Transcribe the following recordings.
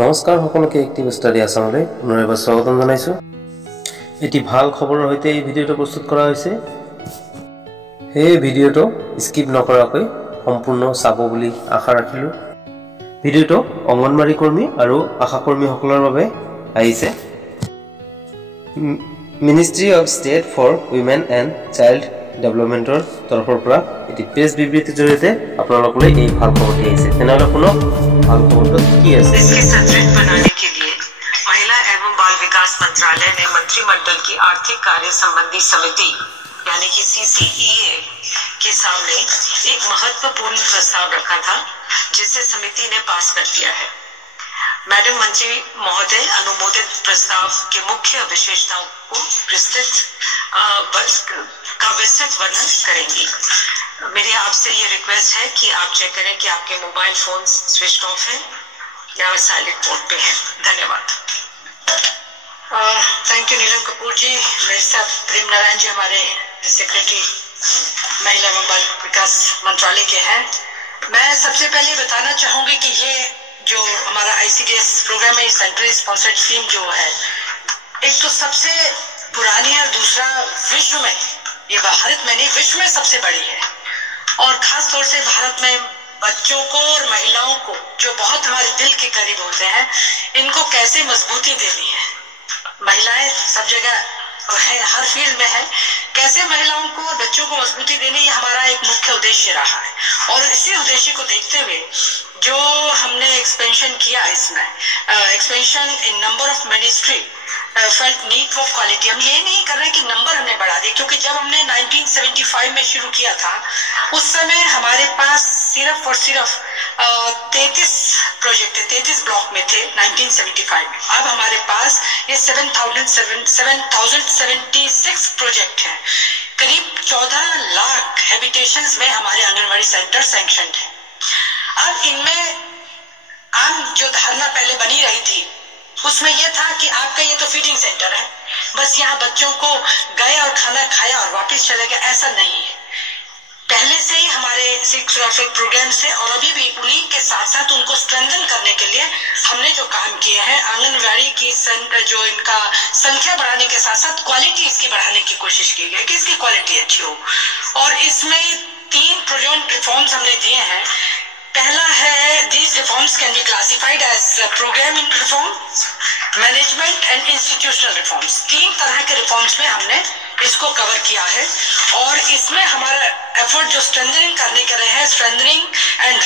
নমস্কাৰ সকলোকে active study আসামলৈ পুনৰবাৰ স্বাগতম জনাইছো। এটি ভাল খবৰৰ সৈতে এই ভিডিঅটো প্ৰস্তুত কৰা হৈছে। এই ভিডিঅটো স্কিপ নকৰাকৈ সম্পূৰ্ণ চাব বুলি আশা ৰাখিলো। ভিডিঅটো অংগনবাড়ী কৰ্মী আৰু আশা কৰ্মীসকলৰ বাবে আহিছে। Ministry of state for women and child ডেভেলপমেণ্টৰ তৰফৰ পৰা এটি প্ৰেছ বিবৃতিৰ জৰিয়তে আপোনালোকলৈ এই ভাল খবৰটি আহিছে। তেনেহ'লে শুনক ভাল খবৰটো কি আছে। इसके सदृढ़ बनाने के लिए महिला एवं बाल विकास मंत्रालय ने मंत्रिमंडल की आर्थिक कार्य संबंधी समिति यानी कि CCEA के सामने एक महत्वपूर्ण प्रस्ताव रखा था, जिसे समिति ने पास कर दिया है। मैडम मंत्री महोदय अनुमोदित प्रस्ताव के मुख्य विशेषताओं को विस्तृत वर्णन करेंगी। मेरी आपसे ये रिक्वेस्ट है कि आप चेक करें कि आपके मोबाइल फोन स्विच ऑफ है या साइलेंट मोड पे है। धन्यवाद। थैंक यू नीलम कपूर जी। मेरे साथ प्रेम नारायण जी हमारे सेक्रेटरी महिला एवं बाल विकास मंत्रालय के हैं। मैं सबसे पहले बताना चाहूंगी कि ये जो हमारा ICDS प्रोग्राम है, सेंट्रल स्पॉन्सर्ड स्कीम जो है, एक तो सबसे पुरानी है और दूसरा विश्व में, ये भारत में नहीं विश्व में सबसे बड़ी है। और खास तौर से भारत में बच्चों को और महिलाओं को जो बहुत हमारे दिल के करीब होते हैं, इनको कैसे मजबूती देनी है। महिलाएं सब जगह है, हर फील्ड में है, कैसे महिलाओं को और बच्चों को मजबूती देनी, ये हमारा एक मुख्य उद्देश्य रहा है। और इसी उद्देश्य को देखते हुए जो हमने एक्सपेंशन किया, इसमें expansion in number of ministry felt need for quality. हम ये नहीं कर रहे कि नंबर हमने बढ़ा दी, क्योंकि जब हमने 1975 में शुरू किया था, उस समय हमारे पास सिर्फ और सिर्फ 33 प्रोजेक्ट थे, 33 ब्लॉक में थे 1975 में। अब हमारे पास ये 7076 प्रोजेक्ट हैं। करीब 14 लाख हैबिटेशंस में हमारे आंगनबाड़ी सेंटर सैंक्शनड है। अब इनमें आम जो धारणा पहले बनी रही थी, उसमें यह था कि आपका ये तो फीडिंग सेंटर है, बस यहाँ बच्चों को गए और खाना खाया और वापस चले गए, ऐसा नहीं है। पहले से ही हमारे प्रोग्राम से और अभी भी उन्हीं के साथ साथ उनको स्ट्रेंथन करने के लिए हमने जो काम किए हैं, आंगनबाड़ी की जो इनका संख्या बढ़ाने के साथ साथ क्वालिटी इसकी बढ़ाने की कोशिश की गई कि इसकी क्वालिटी अच्छी हो। और इसमें 3 प्रोजेक्ट रिफॉर्म्स हमने दिए हैं। पहला है, these reforms can be classified as program reform, management and institutional reforms। 3 तरह के रिफॉर्म्स में हमने इसको कवर किया है। और इसमें हमारा एफर्ट जो स्ट्रेंथनिंग करने के रहे हैं, strengthening and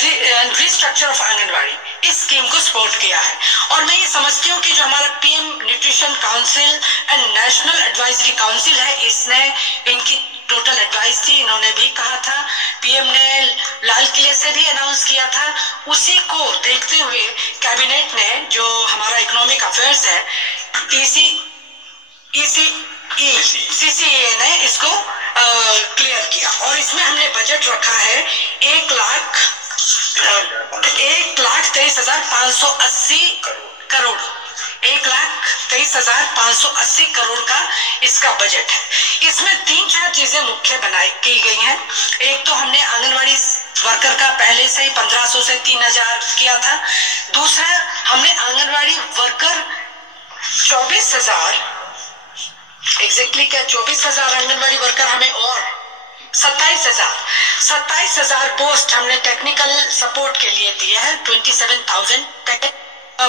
restructure of anganwadi, इस स्कीम को सपोर्ट किया है। और मैं ये समझती हूँ कि जो हमारा PM nutrition council and national advisory council है, इसने इनकी टोटल एडवाइस थी, इन्होंने भी कहा था, PM ने लाल किले से भी अनाउंस किया था। उसी को देखते हुए कैबिनेट ने, जो हमारा इकोनॉमिक अफेयर्स है, CCEA ने इसको क्लियर किया। और इसमें हमने बजट रखा है 1,23,580 करोड़। 1,23,580 करोड़ का इसका बजट है। इसमें 3-4 चीजें मुख्य की गई हैं। एक तो हमने आंगनबाड़ी वर्कर का पहले से ही 1500 से 3000 किया था। दूसरा, हमने आंगनबाड़ी वर्कर 24,000 एग्जैक्टली क्या 24,000 आंगनबाड़ी वर्कर हमें और 27,000 पोस्ट हमने टेक्निकल सपोर्ट के लिए दिए हैं। 27,000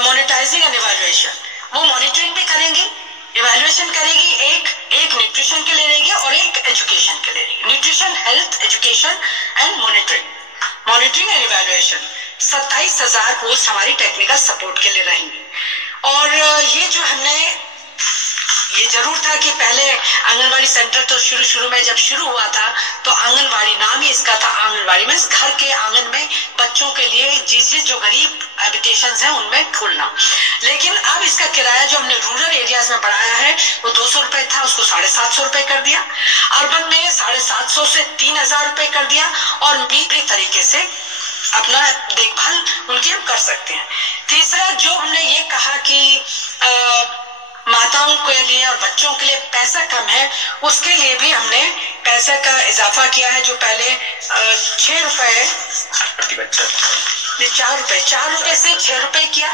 मॉनिटराइजिंग एंड इवैल्यूएशन, वो मॉनिटरिंग भी करेंगी, इवैल्यूएशन करेगी, एक न्यूट्रिशन के लिए रहेगी और एक एजुकेशन के लिए रहेगी। Nutrition, health, education and monitoring and evaluation. 27,000 post हमारी टेक्निकल सपोर्ट के लिए रहेंगी। और ये जरूर था कि पहले आंगनबाड़ी सेंटर तो शुरू में जब शुरू हुआ था, तो आंगनबाड़ी नाम ही इसका था। आंगनबाड़ी में घर के आंगन में बच्चों के लिए जिस जो गरीब हैबिटेशंस हैं उनमें खोलना। लेकिन अब इसका किराया जो हमने रूरल एरियाज में बढ़ाया है, वो 200 रुपए था, उसको 750 रुपए कर दिया। अर्बन में 750 से 3,000 रुपए कर दिया। और भी तरीके से अपना देखभाल उनकी हम कर सकते हैं। तीसरा, जो हमने ये कहा कि माताओं के लिए और बच्चों के लिए पैसा कम है, उसके लिए भी हमने पैसे का इजाफा किया है। जो पहले 6 रुपए 4 रुपए से 6 रुपए किया।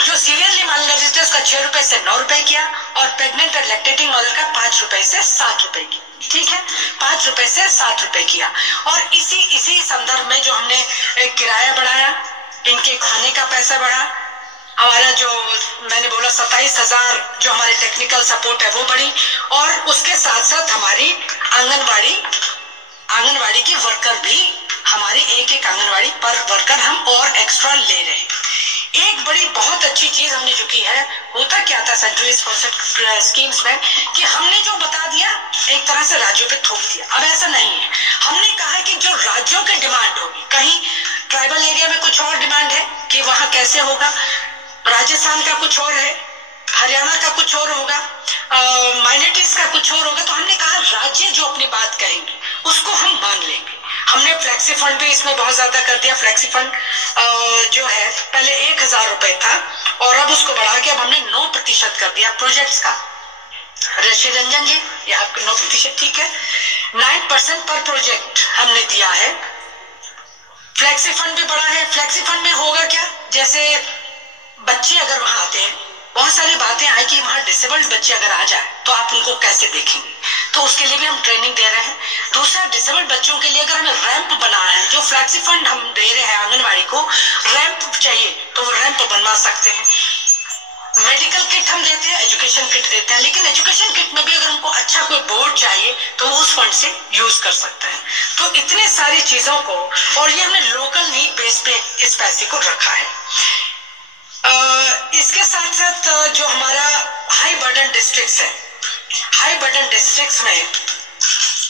जो सीरियसली मालनरिश्ड है उसका 6 रुपए से 9 रुपए किया, और प्रेग्नेंट और लैक्टेटिंग मदर का 5 रुपए से 7 रुपए किया। ठीक है, 5 रुपए से 7 रुपए किया। और इसी संदर्भ में जो हमने किराया बढ़ाया, इनके खाने का पैसा बढ़ा, हमारा जो मैंने बोला 27,000 जो हमारे टेक्निकल सपोर्ट है वो बढ़ी, और उसके साथ साथ हमारी आंगनवाड़ी की वर्कर भी, हमारी एक आंगनवाड़ी पर वर्कर हम और एक्स्ट्रा ले रहे हैं। एक बड़ी बहुत अच्छी चीज हमने जो की है, होता क्या था सेंट्रली स्पॉन्सर्ड स्कीम्स में कि हमने जो बता दिया एक तरह से राज्यों पे थोप दिया। अब ऐसा नहीं है, हमने कहा है कि जो राज्यों की डिमांड होगी, कहीं ट्राइबल एरिया में कुछ और डिमांड है कि वहां कैसे होगा, राजस्थान का कुछ और है, हरियाणा का कुछ और होगा, माइनॉरिटीज का कुछ और होगा, तो हमने कहा राज्य जो अपनी बात कहेंगे उसको हम मान लेंगे। हमने फ्लेक्सी फंड भी इसमें बहुत ज्यादा कर दिया। फ्लेक्सी फंड जो है पहले 1,000 रुपए था, और अब उसको बढ़ा के अब हमने 9% कर दिया प्रोजेक्ट्स का। ऋषि रंजन जी, ये आपका 9% ठीक है, 9% पर प्रोजेक्ट हमने दिया है। फ्लेक्सी फंड भी बढ़ा है। फ्लेक्सी फंड में होगा क्या, जैसे बच्चे अगर वहां आते हैं, बहुत सारी बातें आई कि वहां डिसेबल्ड बच्चे अगर आ जाए तो आप उनको कैसे देखेंगे, तो उसके लिए भी हम ट्रेनिंग दे रहे हैं। दूसरा, डिसेबल्ड बच्चों के लिए अगर हमें रैंप बनाना है, जो फ्लैक्सी फंड हम दे रहे हैं आंगनवाड़ी को, रैंप चाहिए तो वो रैंप बनवा सकते हैं। मेडिकल किट हम देते हैं, एजुकेशन किट देते हैं, लेकिन एजुकेशन किट में भी अगर उनको अच्छा कोई बोर्ड चाहिए तो वो उस फंड से यूज कर सकते हैं। तो इतने सारी चीजों को, और ये हमने लोकल नीड बेस पे इस पैसे को रखा है। इसके साथ साथ जो हमारा हाई बर्डन डिस्ट्रिक्ट्स है, हाई बर्डन डिस्ट्रिक्ट्स में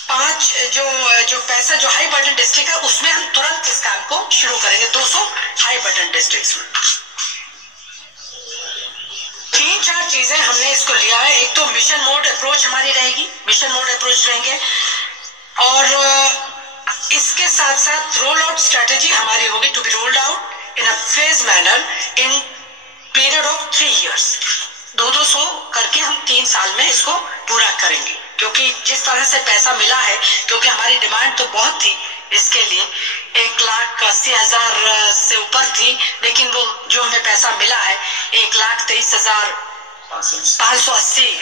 5 जो पैसा जो हाई बर्डन डिस्ट्रिक्ट है उसमें हम तुरंत इस काम को शुरू करेंगे। 200 हाई बर्डन डिस्ट्रिक्ट्स में 3-4 चीजें हमने इसको लिया है। एक तो मिशन मोड अप्रोच हमारी रहेगी, मिशन मोड अप्रोच रहेंगे, और इसके साथ साथ रोल आउट स्ट्रेटेजी हमारी होगी to be rolled out in a phase manner in period of 3 years। 200 करके हम 3 साल में इसको पूरा करेंगे, क्योंकि जिस तरह से पैसा मिला है, क्योंकि हमारी डिमांड तो बहुत थी इसके लिए, 1,80,000 से ऊपर थी, लेकिन वो जो हमें पैसा मिला है 1,23,580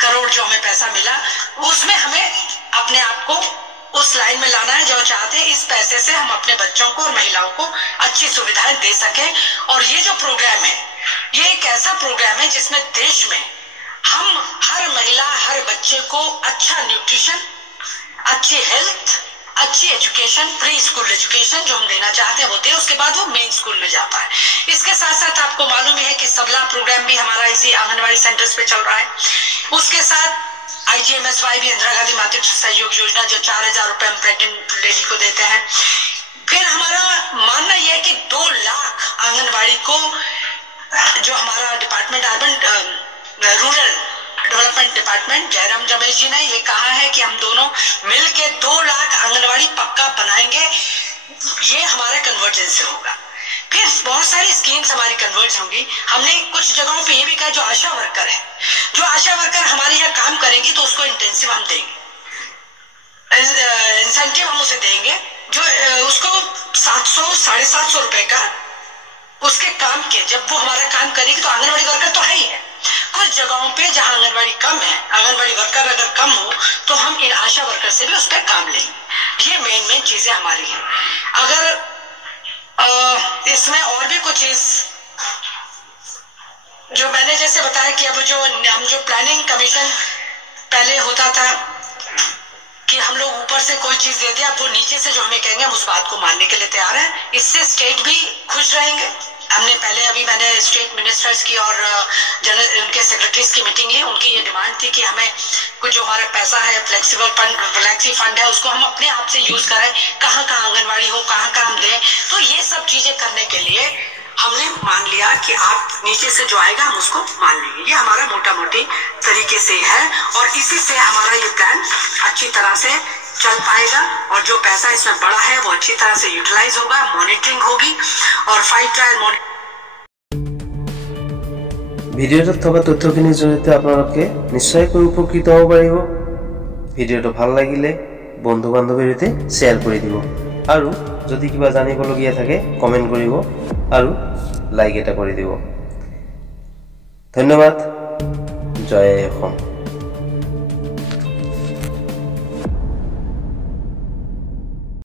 करोड़ जो हमें पैसा मिला, उसमें हमें अपने आप को उस लाइन में लाना है जो चाहते हैं इस पैसे से हम अपने बच्चों को और महिलाओं को अच्छी सुविधाएं दे सकें। और ये जो प्रोग्राम है, ये एक ऐसा प्रोग्राम है जिसमें देश में हम हर महिला, हर बच्चे को अच्छा न्यूट्रिशन, अच्छी हेल्थ, अच्छी एजुकेशन, प्री स्कूल एजुकेशन जो हम देना चाहते हैं वो दे, उसके बाद वो मेन स्कूल में जाता है। इसके साथ साथ आपको मालूम है कि सबला प्रोग्राम भी हमारा इसी आंगनवाड़ी सेंटर्स पे चल रहा है। उसके साथ IGMSY भी, इंदिरा गांधी मातृत्व सहयोग योजना, जो 4,000 रुपए हम प्रेग्नेंट लेडी को देते हैं। फिर हमारा मानना यह है कि 2 लाख आंगनवाड़ी को, जो हमारा department urban rural development department, Jairam Ramesh ji ने ये कहा है कि हम दोनों मिलके 2 लाख आंगनवाड़ी पक्का बनाएंगे। ये हमारा कन्वर्जेंस से होगा। फिर बहुत सारी स्कीम्स हमारी कन्वर्ज होंगी। हमने कुछ जगहों पे ये भी कहा जो आशा वर्कर है, जो आशा वर्कर हमारे यहाँ काम करेंगी तो उसको इंटेंसिव हम देंगे, इंसेंटिव हम उसे देंगे, जो उसको 700-750 रुपए का उसके काम के, जब वो हमारा काम करेगी तो आंगनवाड़ी वर्कर तो है ही है। कुछ जगहों पे जहां आंगनवाड़ी कम है, आंगनवाड़ी वर्कर अगर कम हो तो हम इन आशा वर्कर से भी उस पर काम लेंगे। ये मेन चीजें हमारी हैं। अगर इसमें और भी कुछ चीज जो मैंने जैसे बताया कि अब हम जो प्लानिंग कमीशन पहले होता था कि हम लोग ऊपर से कोई चीज देते हैं, अब वो नीचे से जो हमें कहेंगे हम उस बात को मानने के लिए तैयार हैं। इससे स्टेट भी खुश रहेंगे। हमने मैंने स्टेट मिनिस्टर्स की और उनके सेक्रेटरीज की मीटिंग ली। उनकी ये डिमांड थी कि हमें कुछ जो हमारा पैसा है फ्लेक्सी फंड है उसको हम अपने आप से यूज करें, कहाँ आंगनवाड़ी हो, कहाँ हम दें। तो ये सब चीजें करने के लिए हमने मान लिया कि आप नीचे से जो आएगा हम उसको मान लेंगे। ये हमारा मोटा मोटी तरीके से है, और इसी से हमारा ये प्लान अच्छी तरह से चल पाएगा, और जो पैसा इसमें बड़ा है वो अच्छी तरह से यूटिलाइज होगा, मॉनिटरिंग होगी और 5 ट्रायल ভিডিঅ'টোত থকা তথ্যখিনিৰ জৰিয়তে আপোনালোকে নিশ্চয়কৈ উপকৃত হ'ব পাৰিব। ভিডিঅ'টো ভাল লাগিলে বন্ধু বান্ধৱীৰ সৈতে শ্বেয়াৰ কৰি দিব, আৰু যদি কিবা জানিবলগীয়া থাকে কমেণ্ট কৰিব আৰু লাইক এটা কৰি দিব। ধন্যবাদ। জয় অসম।